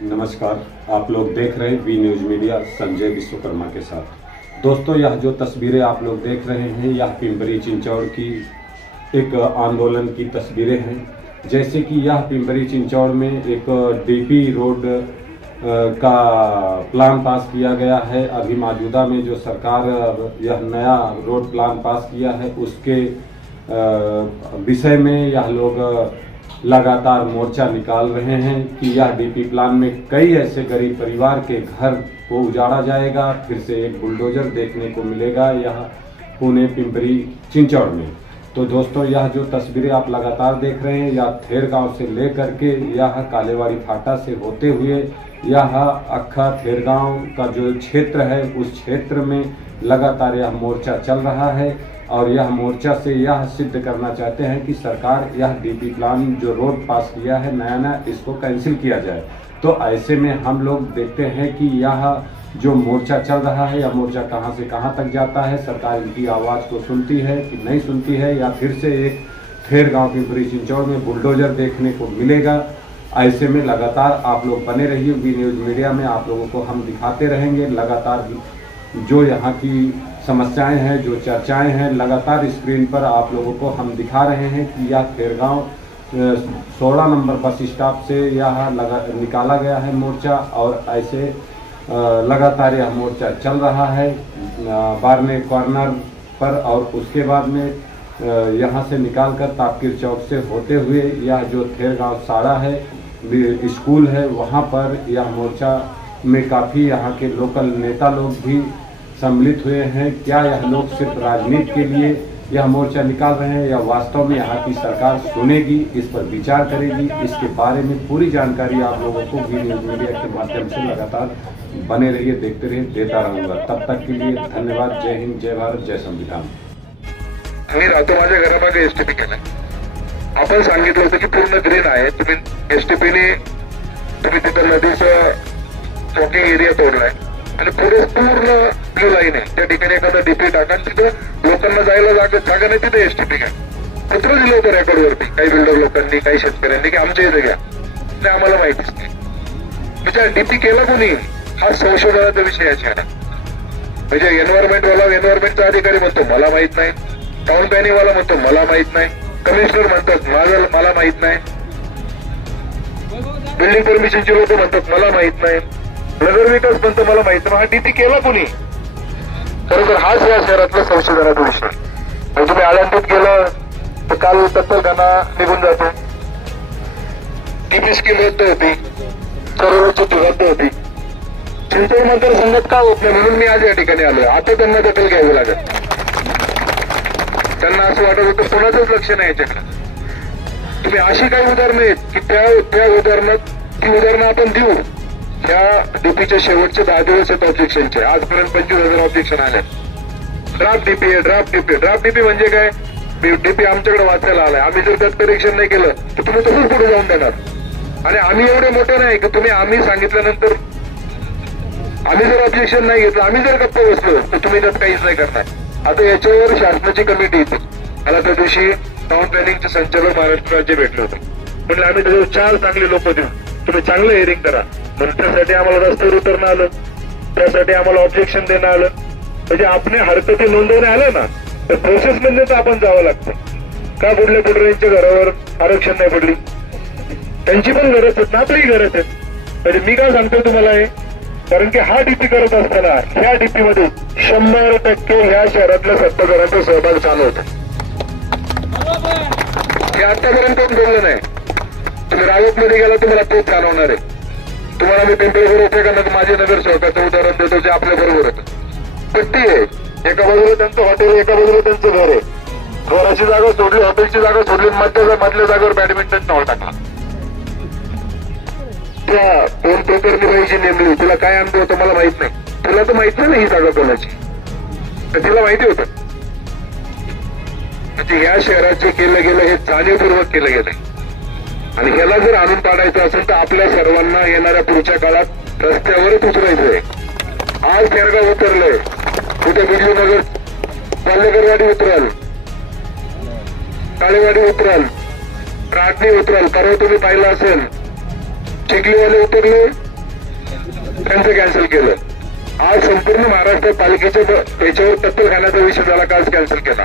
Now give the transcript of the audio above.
नमस्कार, आप लोग देख रहे हैं V news media Sanjay Vishwakarma के साथ। दोस्तों, यह जो तस्वीरें आप लोग देख रहे हैं यह पिंपरी चिंचौड़ की एक आंदोलन की तस्वीरें हैं। जैसे कि यह पिंपरी चिंचौड़ में एक डीपी रोड का प्लान पास किया गया है। अभी मौजूदा में जो सरकार यह नया रोड प्लान पास किया है उसके विषय में यह लोग लगातार मोर्चा निकाल रहे हैं कि यह डीपी प्लान में कई ऐसे गरीब परिवार के घर को उजाड़ा जाएगा। फिर से एक बुलडोजर देखने को मिलेगा यह पुणे पिंपरी चिंचौड़ में। तो दोस्तों, यह जो तस्वीरें आप लगातार देख रहे हैं यह थेर गांव से लेकर के यह कालेवाड़ी फाटा से होते हुए यह अक्खा थेर गांव का जो क्षेत्र है उस क्षेत्र में लगातार यह मोर्चा चल रहा है। और यह मोर्चा से यह सिद्ध करना चाहते हैं कि सरकार यह डीपी प्लान जो रोड पास किया है नया इसको कैंसिल किया जाए। तो ऐसे में हम लोग देखते हैं कि यह जो मोर्चा चल रहा है यह मोर्चा कहां से कहां तक जाता है, सरकार इनकी आवाज़ को सुनती है कि नहीं सुनती है, या फिर से एक थेर गांव पिंपरी चिंचौड़ में बुलडोजर देखने को मिलेगा। ऐसे में लगातार आप लोग बने रहिए, वी न्यूज मीडिया में आप लोगों को हम दिखाते रहेंगे लगातार जो यहाँ की समस्याएं हैं, जो चर्चाएं हैं, लगातार स्क्रीन पर आप लोगों को हम दिखा रहे हैं कि यह खेरगांव 16 नंबर बस स्टॉप से यह निकाला गया है मोर्चा। और ऐसे लगातार यह मोर्चा चल रहा है बारने कॉर्नर पर, और उसके बाद में यहाँ से निकालकर तापकीर चौक से होते हुए यह जो खेरगांव साड़ा है स्कूल है वहाँ पर यह मोर्चा में काफ़ी यहाँ के लोकल नेता लोग भी सम्मिलित हुए हैं। क्या यह लोग सिर्फ राजनीति के लिए यह मोर्चा निकाल रहे हैं या वास्तव में यहाँ की सरकार सुनेगी, इस पर विचार करेगी, इसके बारे में पूरी जानकारी आप लोगों को वी न्यूज मीडिया के माध्यम से लगातार बने रहिए, देखते रहिए, देता रहूंगा। तब तक के लिए धन्यवाद। जय हिंद, जय भारत, जय संविधान। मी राहतो माझ्या घरामागे एसटीपी केलाय। आपण सांगितलं होतं की पूर्ण ग्रीन आहे, तुम्ही एसटीपीने तुम्ही तिथं नदीचं वॉकिंग एरिया तोडलाय आणि पुढे पूर्ण ब्लू लाईन आहे, त्या ठिकाणी एखादा डीपी टाका, तिथं लोकांना जायला जागा नाही, तिथे एसटीपी घ्या। पत्र दिलं होतं रेकॉर्डवरती काही बिल्डर लोकांनी, काही शेतकऱ्यांनी की आमच्या इथे घ्या, ते आम्हाला माहितीच नाही। म्हणजे डीपी केला कोणी हा संशोधनाचा विषय आहे। म्हणजे एन्व्हायरमेंटचा अधिकारी म्हणतो मला माहित नाही, टाउन प्लॅनिंगवाला म्हणतो मला माहित नाही, कमिशनर म्हणतात मला माहित नाही, बिल्डिंग परमिशनचे लोक म्हणतात मला माहित नाही, नगर विकास म्हणतो मला माहित नाही। हा डीपी केला कोणी? खरोखर हाच या शहरातला संशोधनाचा विषय। म्हणजे तुम्ही आळंदीत गेलं तर काल तत्परखाना निघून जातो, डीपी स्कीम रद्द होती, सर्वोच्च रद्द होती। चिंचवड मतदारसंघात का होत नाही म्हणून मी आज या ठिकाणी आलोय। आता त्यांना दखल घ्यावी लागेल। त्यांना असं वाटत होतं कोणाचंच लक्ष नाही याच्याकडे। तुम्ही अशी काही उदाहरणं आहेत की त्या उदाहरणात ती उदाहरणं आपण देऊ। ह्या डीपीच्या शेवटचे 10 दिवस आहेत ऑब्जेक्शनचे, आजपर्यंत 25,000 ऑब्जेक्शन आले। ड्राफ्ट डीपी आहे, ड्राफ्ट डीपी म्हणजे काय? डीपी आमच्याकडे वाचायला आलाय, आम्ही जर त्यात करेक्शन नाही केलं तर तुम्ही तसंच पुढे जाऊन देणार। आणि आम्ही एवढे मोठे नाही की तुम्ही आम्ही सांगितल्यानंतर आम्ही जर ऑब्जेक्शन नाही घेतलं, आम्ही जर गप्प बसलो तर तुम्ही त्यात काहीच नाही करणार। आता याच्यावर शासनाची कमिटी येते। मला त्या दिवशी टाउन प्लॅनिंगचे संचालक महाराष्ट्र राज्य भेटले होते, म्हणले आम्ही त्याच्यावर 4 चांगले लोक देऊ, तुम्ही चांगलं हिअरिंग करा। म्हणून त्यासाठी आम्हाला रस्त्यावर उतरणं आलं, त्यासाठी आम्हाला ऑब्जेक्शन देणं आलं। म्हणजे आपण हरकती नोंदवणे आलं ना तर प्रोसेसमध्ये तर आपण जावं लागतं। का बुडल्या बुडऱ्यांच्या घरावर आरक्षण नाही पडली? त्यांची पण गरज आहे ना, आपलीही गरज आहे। म्हणजे मी काय सांगतोय तुम्हाला हे, कारण की हा डीपी करत असताना ह्या डीपी मध्ये 100% ह्या शहरातल्या सत्ताधाऱ्यांचा सहभाग चालू होता। हे आतापर्यंत कोण बोललं नाही। तुम्ही रावत मध्ये गेला तुम्हाला तोच जाणवणार आहे। तुम्हाला मी पिंपरीवर उपयोगानं माझे नगरसेवकाचं उदाहरण देतो जे आपल्या बरोबर होतं। पट्टी आहे, एका बाजूला त्यांचं हॉटेल, एका बाजूला त्यांचं घर आहे। घराची जागा सोडली, हॉटेलची जागा सोडली, मधल्या जागेवर बॅडमिंटनचा हॉल टाकला। त्या कोण पेपरनी बाईची नेमली, तुला काय अनुभव होतं मला माहित नाही, तुला तर माहित नाही ही जागा कोणाची, तर तिला माहिती होतं। म्हणजे या शहरात जे केलं गेलं हे जाणीवपूर्वक केलं गेलंय। आणि ह्याला जर आणून पाडायचं असेल तर आपल्या सर्वांना येणाऱ्या पुढच्या काळात रस्त्यावरच उतरायचंय। आज खेरगाव उतरलंय, कुठे बिजली नगर पालेकरवाडी उतराल, काळेवाडी उतराल, राटणी उतराल। परवा तुम्ही पाहिलं असेल चिखलीवाले उतरले, त्यांचं कॅन्सल केलं. आज संपूर्ण महाराष्ट्र पालिकेच्या त्याच्यावर कत्तलखान्याचा विषय झाला, काच कॅन्सल केला.